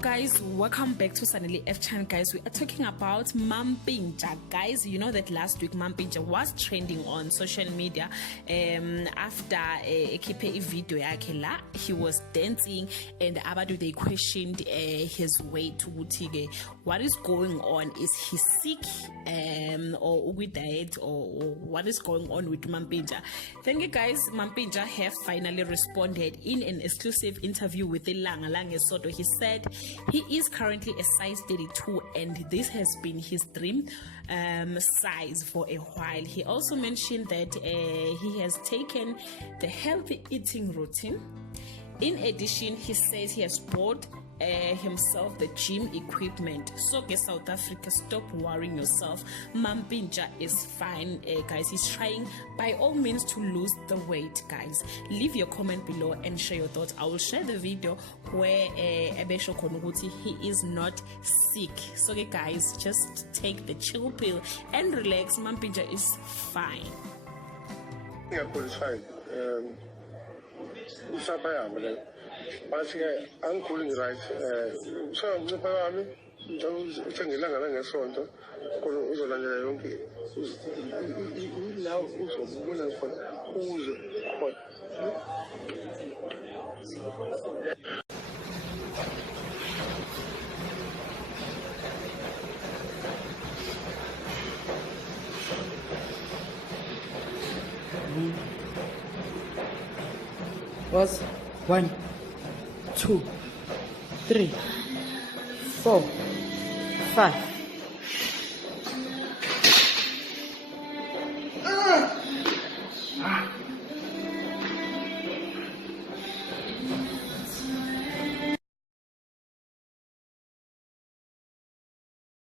guys, welcome back to Sanele F channel. Guys, we are talking about Mampintsha. Guys, you know that last week Mampintsha was trending on social media after ekhiphe video yakhe la he was dancing and abantu they questioned his weight ukuthi what is going on, is he sick or with diet or what is going on with Mampintsha. Thank you guys. Mampintsha have finally responded in an exclusive interview with Ilanga Soto. He said he is currently a size 32 and this has been his dream size for a while. He also mentioned that he has taken the healthy eating routine. In addition, he says he has bought himself the gym equipment. So guys, South Africa, stop worrying yourself. Mampintsha is fine, guys. He's trying by all means to lose the weight. Guys, leave your comment below and share your thoughts. I will share the video where Ebesho Konuguti he is not sick. So okay, guys, just take the chill pill and relax. Mampintsha is fine. Yeah, it's fine. Basically, I'm cooling right. So, I'm saying, was 1, 2, 3, 4, 5.